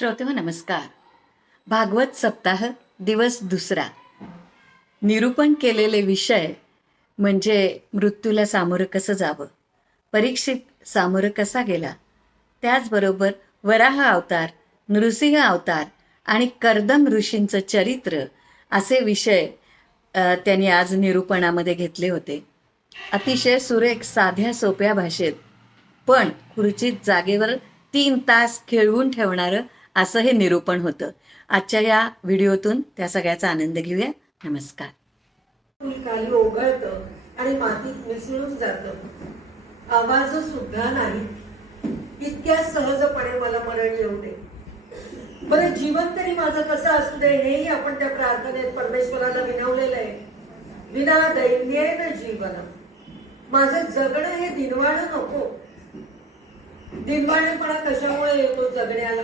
श्रोते हो नमस्कार. भागवत सप्ताह दिवस दुसरा. निरूपण केलेले विषय म्हणजे मृत्यूला सामोरं कसं जावं? परीक्षित सामोरं कसा गेला? त्याचबरोबर वराह अवतार नृसिंह अवतार आणि कर्दम ऋषींचं चरित्र असे विषय त्यांनी आज निरूपणामध्ये घेतले होते. अतिशय सुरेख साध्या सोप्या भाषेत. पण खुर्चीत जागेवर तीन तास खेळवून ठेवणारं असं हे निरूपण होतं. आजच्या या व्हिडिओतून त्या सगळ्याचा आनंद घेऊया. नमस्कार. खाली ओघळतं आणि मातीत मिसळून जात. आवाज सुद्धा नाही. इतक्या सहजपणे मला मरण येऊ दे बरं जीवन तरी माझं कसं असू दे हेही आपण त्या प्रार्थनेत परमेश्वराला विनवलेलं आहे. विना दैन्येन जीवन. माझं जगणं हे दिनवाणं नको. दिनवाणेपणा कशामुळे येतो जगण्याला?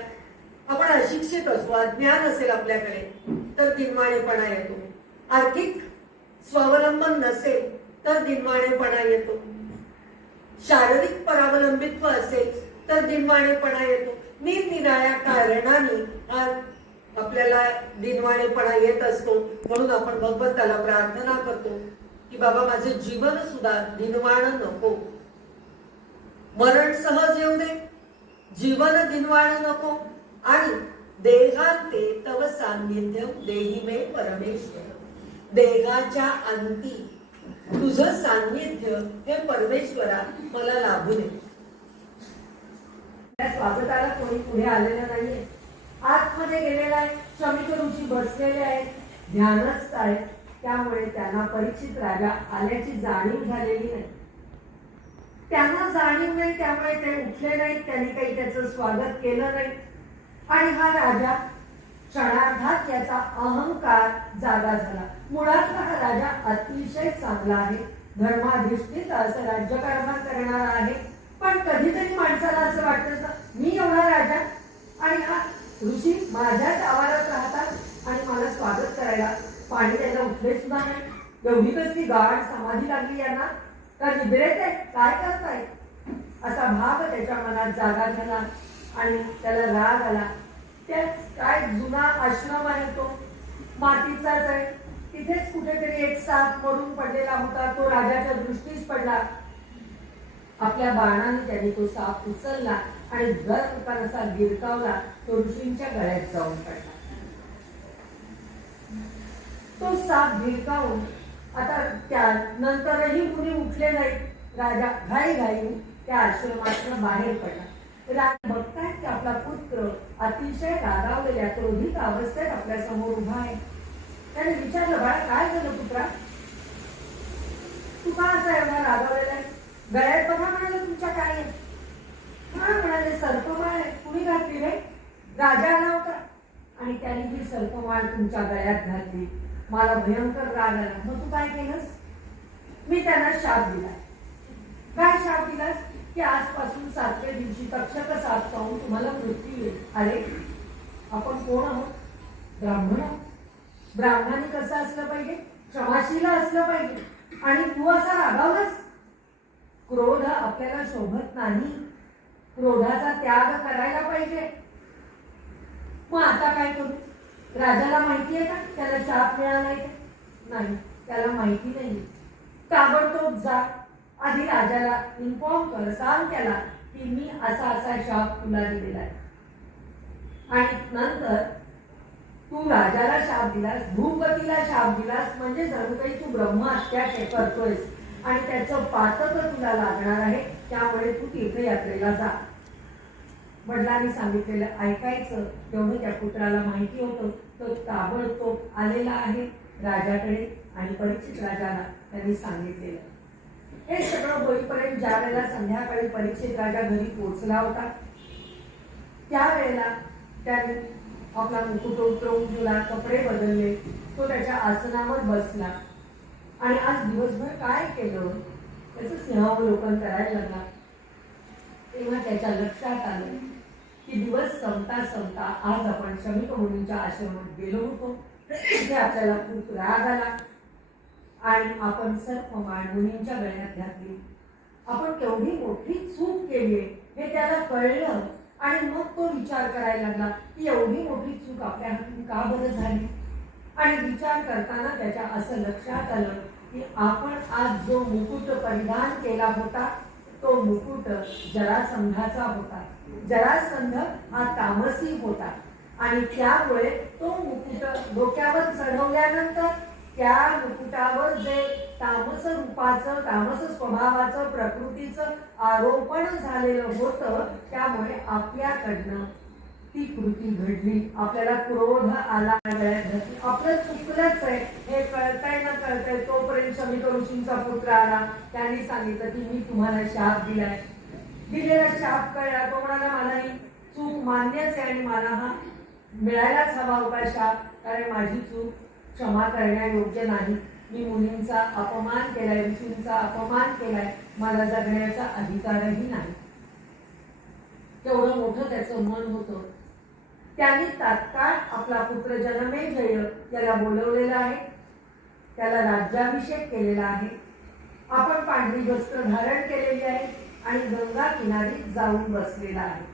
आपण अशिक्षित असू अज्ञान असेल आपल्याकडे तर दिनवाणेपणा येतो. आर्थिक स्वावलंबन नसेल तर दिनवाणेपणा येतो. शारीरिक परावलंबित्व असेल तर दिनवाणेपणा येतो. निरनिराळ्या कारणाने आपल्याला दिनवाणेपणा येत असतो. म्हणून आपण भगवंताला प्रार्थना करतो की बाबा माझं जीवन सुद्धा दिनवाण नको. मरण सहज येऊ दे. जीवन दिनवाण नको. आणि देहांते तव सान्निध्य देही मे परमेश्वर. देहाच्या अंती तुझं सान्निध्य हे परमेश्वरा मला लाभू नये त्या स्वागताला कोणी पुढे आलेलं नाहीये. आतमध्ये गेलेला आहे श्रमिक ऋषी बसलेले आहेत ध्यानस्थ आहेत. त्यामुळे त्यांना परीक्षित राजा आल्याची जाणीव झालेली नाही. त्यांना जाणीव नाही त्यामुळे ते उठले नाहीत. त्यांनी काही त्याचं स्वागत केलं नाही. आणि हा राजा क्षणार्धात याचा अहंकार जागा झाला. मुळात हा राजा अतिशय चांगला आहे. धर्माधिष्ठित असं राज्यकारभार करणारा आहे. पण कधीतरी माणसाला असं वाटतं मी एवढा राजा आणि हा ऋषी माझ्याच आवारात राहतात आणि मला स्वागत करायला पाणी द्यायला उठले सुद्धा नाही. एवढी कसली गाढ समाधी लागली यांना? का निद्रेत आहे काय करताय असा भाव त्याच्या मनात जागा झाला. आणि त्याला राग आला. त्यात काय जुना आश्रम आहे तो? मातीचाच आहे. तिथेच कुठेतरी एक साप पडून पडलेला होता. तो राजाच्या दृष्टीस पडला. आपल्या बाणाने त्याने तो साप उचलला आणि दर असा गिरकावला. तो ऋषींच्या गळ्यात जाऊन पडला. तो साप गिरकावून आता त्या नंतरही कुणी उठले नाही. राजा घाई घाई त्या आश्रमातून बाहेर पडला. राज आपला पुत्र अतिशय रागावलेल्या क्रोधित अवस्थेत आपल्यासमोर उभा आहे. त्याने विचारलं बाळा काय झालं पुत्रा? तू का असा एवढा रागावलेला आहे गळ्यात बघा म्हणाले तुमच्या काय आहे हा म्हणाले सर्पमाळ आहे. कुणी घातली रे? राजा आला होता. आणि त्याने ही सर्पमाळ तुमच्या गळ्यात घातली. मला भयंकर राग आला. मग तू काय केलंस? मी त्यांना शाप दिला. काय शाप दिलास? की आजपासून सातव्या दिवशी तक्षक सात पाहून तुम्हाला मृत्यू येईल. अरे आपण कोण आहोत? ब्राह्मण आहोत. ब्राह्मणाने कसं असलं पाहिजे? क्षमाशील असलं पाहिजे. आणि तू असा रागावलास? क्रोध आपल्याला शोभत नाही. क्रोधाचा त्याग करायला पाहिजे. मग आता काय करू? राजाला माहिती आहे का? त्याला शाप मिळाला आहे नाही. त्याला माहिती नाही ताबडतोब जा. आधी राजाला इन्फॉर्म कर सांग त्याला की मी असा असा शाप तुला दिलेला आहे. आणि नंतर तू राजाला शाप दिलास भूपतीला शाप दिलास म्हणजे जणू काही तू ब्रह्महत्या करतोयस आणि त्याचं पातक तुला लागणार आहे त्यामुळे तू तीर्थयात्रेला जा. वडिलांनी सांगितलेलं ऐकायचं तेवढं त्या पुत्राला माहिती होतं तो ताबडतोब आलेला आहे राजाकडे आणि परीक्षित राजाला त्यांनी सांगितलेलं. हे सगळं होईपर्यंत ज्या वेळेला संध्याकाळी परीक्षित राजा घरी पोहोचला होता त्यावेळेला त्याने आपला मुकुट उतरवून ठेवला कपडे बदलले. तो त्याच्या आसनावर बसला. आणि आज दिवसभर काय केलं? त्याचं स्नेहावलोकन करायला लागला. तेव्हा त्याच्या लक्षात आलं की दिवस संपता संपता आज आपण श्रमिक मुलींच्या आश्रमात गेलो होतो. तिथे आपल्याला खूप राग आला. आणि आपण सर्व माळ गळ्यात घातली. आपण केवढी मोठी चूक केली हे त्याला कळलं. आणि मग तो विचार करायला लागला की एवढी मोठी चूक आपल्या हातून का बरं झाली? आणि विचार करताना त्याच्या असं लक्षात आलं की आपण आज जो मुकुट परिधान केला होता तो मुकुट जरासंधाचा होता. जरासंध हा तामसी होता. आणि त्यामुळे तो मुकुट डोक्यावर चढवल्यानंतर त्या मुकुटावर जे तामस रूपाचं तामस स्वभावाचं प्रकृतीचं आरोपण झालेलं होतं त्यामुळे आपल्याकडनं ती कृती घडली. आपल्याला क्रोध आला आपलं चुकलंच आहे. हे कळतंय ना कळतंय तोपर्यंत शमिक ऋषींचा पुत्र आला. त्यांनी सांगितलं की मी तुम्हाला शाप दिलाय. दिलेला शाप कळला तो म्हणाला मला ही चूक मान्यच आहे आणि मला हा मिळायलाच हवा होता शाप. कारण माझी चूक क्षमा करण्यायोग्य नाही. मी मुलींचा अपमान केलाय ऋषींचा अपमान केलाय मला जगण्याचा अधिकारही नाही. तेवढं मोठं त्याचं मन होतं. त्यांनी तात्काळ आपला पुत्र जनमे जय याला बोलवलेला आहे. त्याला राज्याभिषेक केलेला आहे. आपण पांढरी वस्त्र धारण केलेली आहे आणि गंगा किनारी जाऊन बसलेला आहे.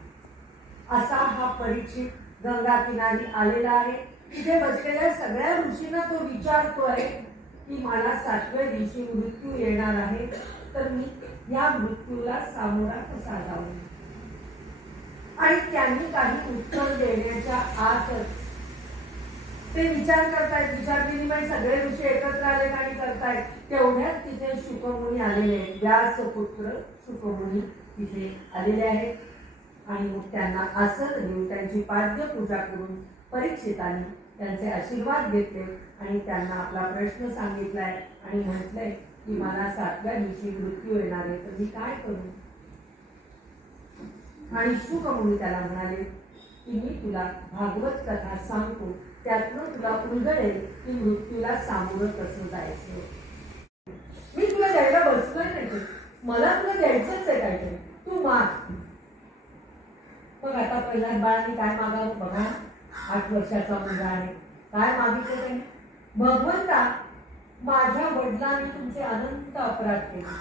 असा हा परीक्षित गंगा किनारी आलेला आहे. तिथे बसलेल्या सगळ्या ऋषींना तो विचारतोय की मला सातव्या दिवशी मृत्यू येणार आहे तर मी या मृत्यूला सामोरा कसा जाऊ? आणि त्यांनी काही उत्तर देण्याच्या आतच ते विचार करतायत विचार विनिमय म्हणजे सगळे ऋषी एकत्र आले आणि करतायत. तेवढ्यात तिथे शुकमुनी आलेले आहेत. व्यासपुत्र शुकमुनी तिथे आलेले आहेत. आणि मग त्यांना आसन देऊन त्यांची पाद्य पूजा करून परीक्षितांनी त्यांचे आशीर्वाद घेतले आणि त्यांना आपला प्रश्न सांगितलाय आणि म्हटलंय की मला सातव्या दिवशी मृत्यू येणार आहे तर मी काय करू? आणि शुकमुनी त्याला म्हणाले की मी तुला भागवत कथा सांगतो. त्यातनं तुला उलगडेल की मृत्यूला सामोरं कसं जायचं? मी तुला द्यायला बसलोय नाही मला तुला द्यायचंच आहे काहीतरी. तू माग. मग आता पहिल्या बाळाने काय मागावं? बघा. आठ वर्षाचा मुलगा आहे. काय मागितलं त्याने? भगवंता माझ्या वडिलांनी तुमचे अनंत अपराध केले.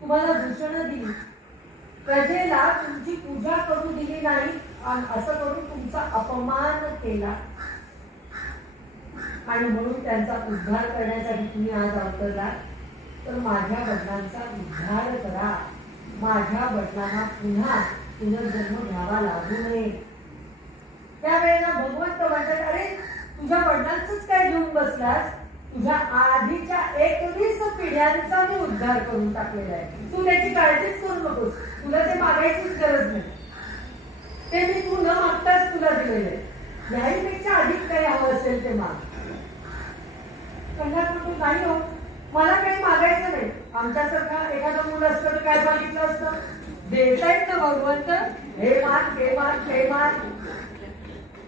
तुम्हाला भूषणं दिली. प्रजेला तुमची पूजा करू दिली नाही असं करून तुमचा अपमान केला. आणि म्हणून त्यांचा उद्धार करण्यासाठी तुम्ही आज अवतरला तर माझ्या वडिलांचा उद्धार करा. माझ्या वडिलांना पुन्हा पुनर्जन्म घ्यावा लागू नये. त्यावेळेला भगवंत म्हणतात अरे तुझ्या वडिलांच काय घेऊन बसलास? तुझ्या आधीच्या एकवीस पिढ्यांचा मी उद्धार करून टाकलेला आहे. तू त्याची काळजीच करू नकोस. तुला ते मागायचीच गरज नाही. ते मी तू न मागताच तुला दिलेलं आहे. याहीपेक्षा अधिक काही हवं असेल ते माग. कंधात तू नाही हो. मला काही मागायचं नाही. आमच्यासारखा एखादं मुलं असतं तर काय मागितलं असतं? देतायत ना भगवंत. हे मान हे मान हे मान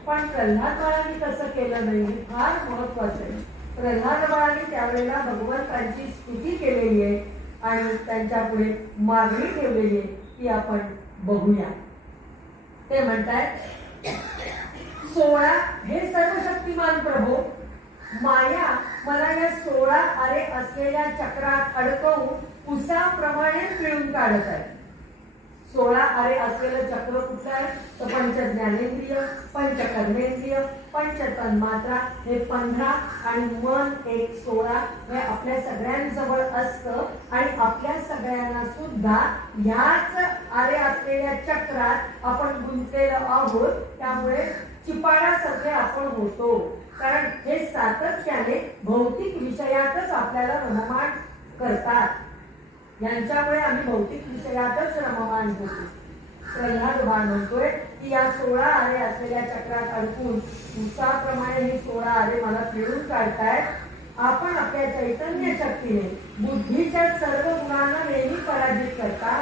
पण प्रल्हाद बाळांनी तसं केलं नाही हे फार महत्वाचं आहे. प्रल्हाद बाळांनी त्यावेळेला भगवंतांची स्तुती केलेली आहे आणि त्यांच्या पुढे मागणी ठेवलेली आहे ती आपण बघूया. ते म्हणतात सोळा हे सर्वशक्तिमान प्रभू माया मला या सोळा आरे असलेल्या चक्रात अडकवून उसाप्रमाणे पिळून काढत आहे. सोळा आरे असलेलं चक्र कुठलं आहे? तर पंच ज्ञानेंद्रिय पंच कर्मेंद्रिय पंच तन्मात्रा हे पंधरा आणि मन एक सोळा हे आपल्या सगळ्यांजवळ असतं आणि आपल्या सगळ्यांना सुद्धा ह्याच आरे असलेल्या चक्रात आपण गुंतलेलो आहोत. त्यामुळे चिपाडासारखे आपण होतो. कारण हे सातत्याने भौतिक विषयातच आपल्याला रममाण करतात. यांच्यामुळे आम्ही भौतिक विषयातच रममान होतो. प्रल्हाद बाळ म्हणतोय की या सोळा आरे असलेल्या चक्रात अडकून उसाप्रमाणे हे सोळा आरे मला फिरून काढतायत. आपण आपल्या चैतन्य शक्तीने बुद्धीच्या सर्व गुणांना नेहमी पराजित करता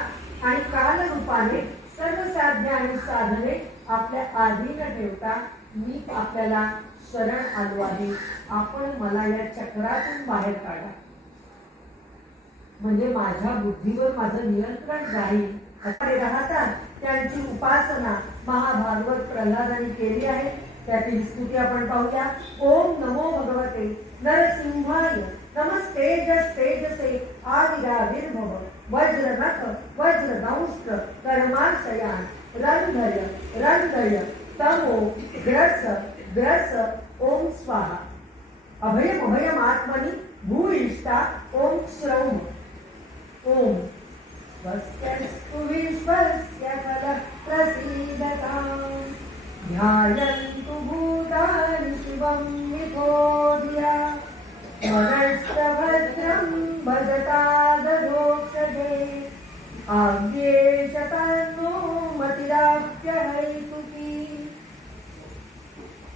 आणि कालरूपाने सर्व साध्य आणि साधने आपल्या अधीन ठेवता मी आपल्याला शरण आलो आहे. आपण मला या चक्रातून बाहेर काढा. म्हणजे माझ्या बुद्धीवर माझं नियंत्रण राहील असे राहतात. त्यांची उपासना महाभागवत प्रल्हादाने केली आहे. त्यातील स्तुती आपण पाहूया. ओम नमो भगवते. नरसिंहाय नमस्ते नमस्तेजस तेजसे आविराविर्भव वज्र नख वज्र दंष्ट्र कर्माशयान रंधय रंधय तमो ग्रस ग्रस ओम स्वाहा. अभयम अभयम आत्मनि भूयिष्ठा ओम श्रौम. ॐ स्वस्त्यस्तु विश्वस्य फलः प्रसीदताम्। ध्यायन्तु भूतानि शिवं विभोधिया मनस्तभद्रं भजता दधोक्षजे आव्येशतन्नो मतिराप्यहैतुकी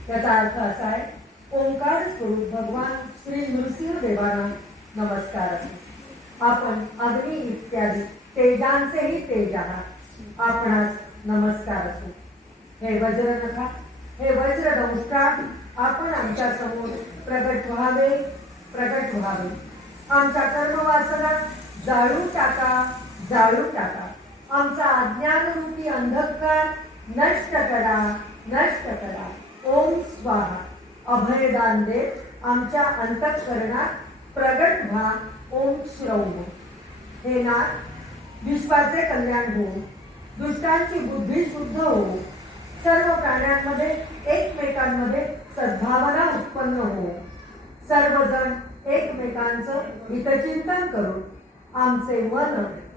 त्याचा अर्थ असा आहे ओंकार स्वरूप भगवान श्री नृसिंह देवाना नमस्कार। असो आपण अग्नी इत्यादी तेजांचेही तेज आहात आपणास नमस्कार असो. हे वज्र नका हे वज्र दंष्टात आपण आमच्यासमोर प्रगट व्हावे प्रगट व्हावे. आमच्या कर्मवासना जाळून टाका जाळून टाका. आमचा अज्ञानरूपी अंधकार नष्ट करा नष्ट करा. ओम स्वाहा. अभयदान देत आमच्या अंतःकरणात प्रगट व्हा ओम श्रौम हे नाथ विश्वाचे कल्याण हो दुष्टांची बुद्धी शुद्ध हो सर्व प्राण्यांमध्ये एकमेकांमध्ये सद्भावना उत्पन्न हो सर्वजण एकमेकांचं हितचिंतन करू आमचे मन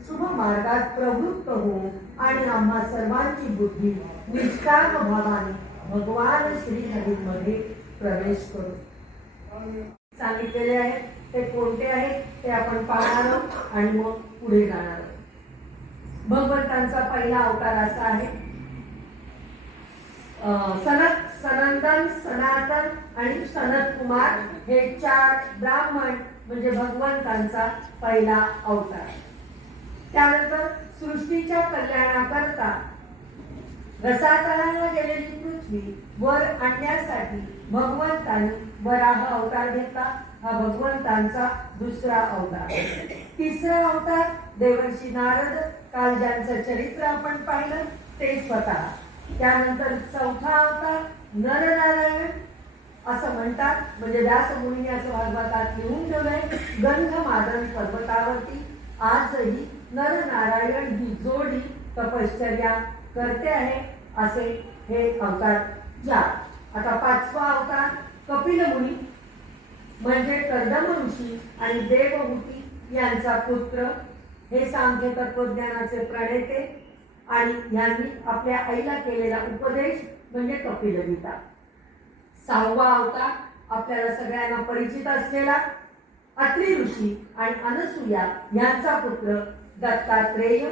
शुभ मार्गात प्रवृत्त हो आणि आम्हा सर्वांची बुद्धी निष्काम भावाने भगवान श्रीहरीमध्ये प्रवेश करू सांगितलेले आहेत. ते कोणते आहेत ते आपण पाहणार आहोत आणि मग पुढे जाणार आहोत. भगवंतांचा पहिला अवतार असा आहे. सनत सनंदन सनातन आणि सनत कुमार हे चार ब्राह्मण म्हणजे भगवंतांचा पहिला अवतार. त्यानंतर सृष्टीच्या कल्याणाकरता रसातळाला गेलेली पृथ्वी वर आणण्यासाठी भगवंतांनी वराह अवतार घेतला. हा भगवंतांचा दुसरा अवतार. तिसरा अवतार देवर्षी नारद काल ज्यांचं चरित्र आपण पाहिलं ते स्वतः. त्यानंतर चौथा अवतार नरनारायण असं म्हणतात. म्हणजे व्यासमुनी असं भागवतात लिहून ठेवलंय. गंध मादन पर्वतावरती. आजही नरनारायण ही जोडी तपश्चर्या करते आहे असे हे अवतार जा आता पाचवा अवतार कपिल मुनी म्हणजे कर्दम ऋषी आणि देवहूती यांचा पुत्र. हे सांख्य तत्वज्ञानाचे प्रणेते आणि यांनी आपल्या आईला केलेला उपदेश म्हणजे कपिल गीता. सहावा अवतार आपल्याला सगळ्यांना परिचित असलेला अत्रि ऋषी आणि अनसुया यांचा पुत्र दत्तात्रेय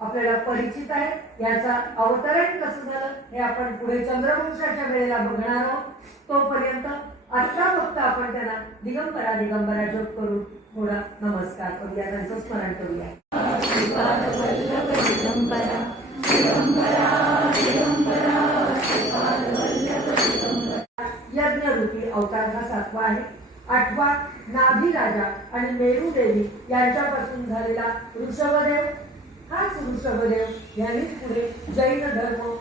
आपल्याला परिचित आहे. याचा अवतरण कसं झालं हे आपण पुढे चंद्रवंशाच्या वेळेला बघणार आहोत. तोपर्यंत आत्ता फक्त आपण त्यांना दिगंबरा दिगंबरा जप करून थोडा नमस्कार करूया त्यांचं स्मरण करूया. यज्ञरूपी अवतार हा सातवा आहे. आठवा नाभी राजा आणि मेरू देवी यांच्यापासून झालेला ऋषभदेव. हा हाच सहदेव यांनीच पुढे जैन धर्म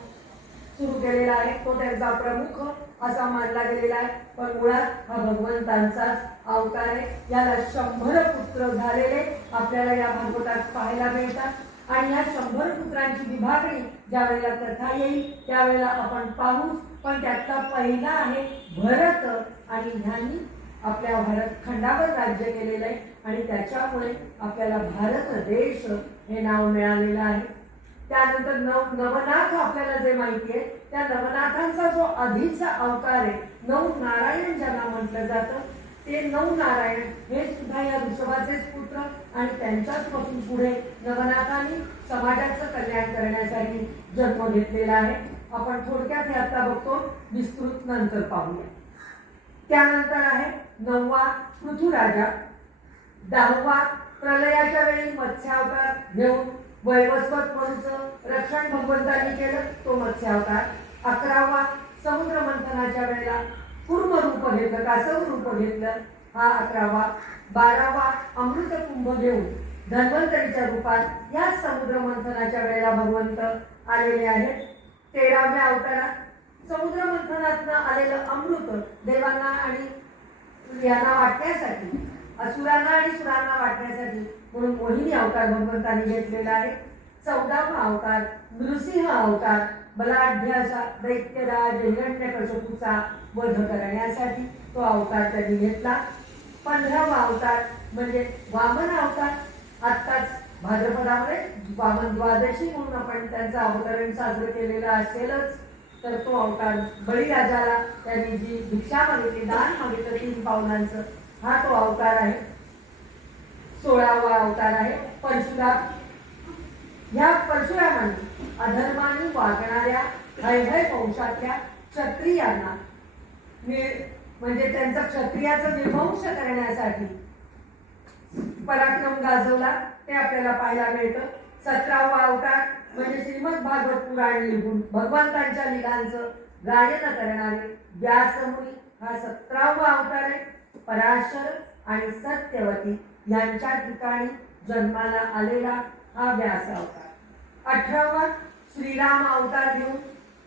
सुरू केलेला आहे. तो त्यांचा प्रमुख असा मानला गेलेला आहे. पण मुळात हा भगवंतांचाच अवतार आहे. याला शंभर पुत्र झालेले आपल्याला या भागवतात पाहायला मिळतात. आणि या शंभर पुत्रांची विभागणी ज्या वेळेला कथा येईल त्यावेळेला आपण पाहू पण त्यातला पहिला आहे भरत. आणि ह्यांनी आपल्या भारत खंडावर राज्य केलेलं आहे. आणि त्याच्यामुळे आपल्याला भारत देश हे नाव मिळालेलं आहे. त्यानंतर नव नवनाथ आपल्याला जे माहिती आहे त्या नवनाथांचा जो आधीचा अवतार आहे नऊ नारायण ज्यांना म्हटलं जातं ते नऊ नारायण हे सुद्धा या ऋषभाचेच पुत्र आणि त्यांच्याच पासून पुढे नवनाथांनी समाजाचं कल्याण करण्यासाठी जन्म घेतलेला आहे. आपण थोडक्यात हे आता बघतो विस्तृत नंतर पाहूया. त्यानंतर आहे नववा पृथ्वीराजा दहावा प्रलयाच्या वेळी मत्स्यावतार घेऊन वैवस्वत मनुचं रक्षण भगवंतांनी केलं तो मत्स्यावतार. अकरावा समुद्र मंथनाच्या वेळेला पूर्व रूप घेतलं. कासव रूप घेतलं? हा अकरावा. बारावा अमृत कुंभ घेऊन धन्वंतरीच्या रूपात या समुद्र मंथनाच्या वेळेला भगवंत आलेले आहेत. तेराव्या अवतारात समुद्र मंथनातनं आलेलं अमृत देवांना आणि यांना वाटण्यासाठी असुरांना आणि सुरांना वाटण्यासाठी म्हणून मोहिनी अवतार भगवंतांनी घेतलेला आहे. चौदावा अवतार नृसिंह अवतार बलाढ्याचा दैत्यराज हिरण्यकशपूचा वध करण्यासाठी तो अवतार त्यांनी घेतला. पंधरावा अवतार म्हणजे वामन अवतार. आत्ताच भाद्रपदामध्ये वामन द्वादशी म्हणून आपण त्यांचं अवतरण साजरं केलेलं असेलच. तर तो अवतार बळीराजाला त्यांनी जी भिक्षा मागितली दान मागितलं तीन पावलांचं हा तो अवतार आहे. सोळावा अवतार आहे परशुराम. ह्या परशुरामांनी अधर्माने वागणाऱ्या हैहय वंशातल्या क्षत्रियांना म्हणजे त्यांचा क्षत्रियाचं विभंश करण्यासाठी पराक्रम गाजवला. ते आपल्याला पाहायला मिळतं. सतरावा अवतार म्हणजे श्रीमद भागवत पुराण लिहून भगवंतांच्या लिलांचं गायन करणारे व्यासमुनी हा सतरावा अवतार आहे. पराशर आणि सत्यवती यांच्या ठिकाणी जन्माला आलेला हा व्यास अवतार अठरावा श्रीराम अवतार घेऊन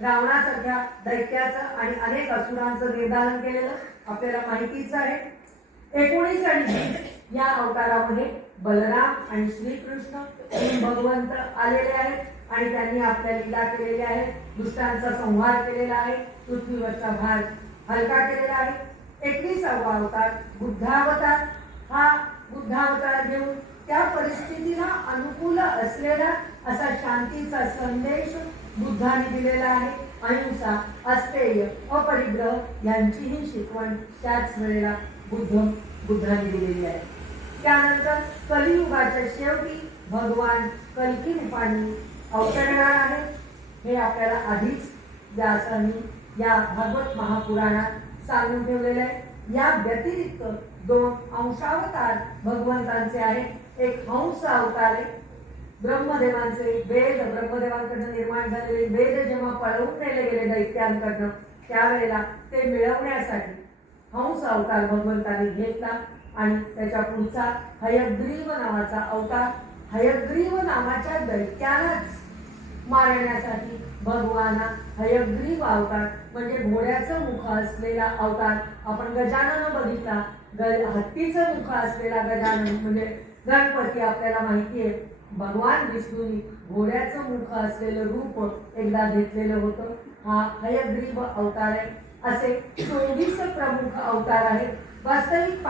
रावणासारख्या दैत्याचं आणि अनेक असुरांचं निर्धारण केलेलं आपल्याला माहितीच आहे. एकोणीस आणि या अवतारामध्ये बलराम आणि श्रीकृष्ण भगवंत आलेले आहेत आणि त्यांनी आपल्या लीला केलेल्या आहेत दुष्टांचा संहार केलेला आहे पृथ्वीवरचा भार हलका केलेला आहे. एकविसावा अवतार बुद्धावतार हा बुद्धावतार घेऊन त्या परिस्थितीला अनुकूल असलेला असा शांतीचा संदेश बुद्धाने दिलेला आहे. अहिंसा अस्तेय अपरिग्रह यांचीही शिकवण त्याच वेळेला बुद्ध बुद्धाने दिलेली आहे. त्यानंतर कलियुगाच्या शेवटी भगवान कल्की रूपाने अवतरणार आहे हे आपल्याला आधीच व्यासांनी या भागवत महापुराणात सांगून ठेवलेलं आहे. या व्यतिरिक्त दोन अंशावतार भगवंतांचे आहेत. एक हंस अवतार आहे. ब्रह्मदेवांचे वेद ब्रह्मदेवांकडनं निर्माण झालेले वेद जेव्हा पळवून नेले गेले दैत्यांकडनं त्यावेळेला ते मिळवण्यासाठी हंस अवतार भगवंताने घेतला आणि त्याच्या पुढचा हयग्रीव नावाचा अवतार हयग्रीव नावाच्या दैत्यालाच मारण्यासाठी भगवाना हयग्रीव अवतार म्हणजे घोड्याचं मुख असलेला अवतार आपण गजानन बघितला. ग हत्तीचं मुख असलेला गजानन म्हणजे गणपती आपल्याला माहिती आहे भगवान विष्णूनी घोड्याचं मुख असलेलं रूप एकदा घेतलेलं होतं. हा हयग्रीव अवतार आहे. असे चोवीस प्रमुख अवतार आहेत. वास्तविक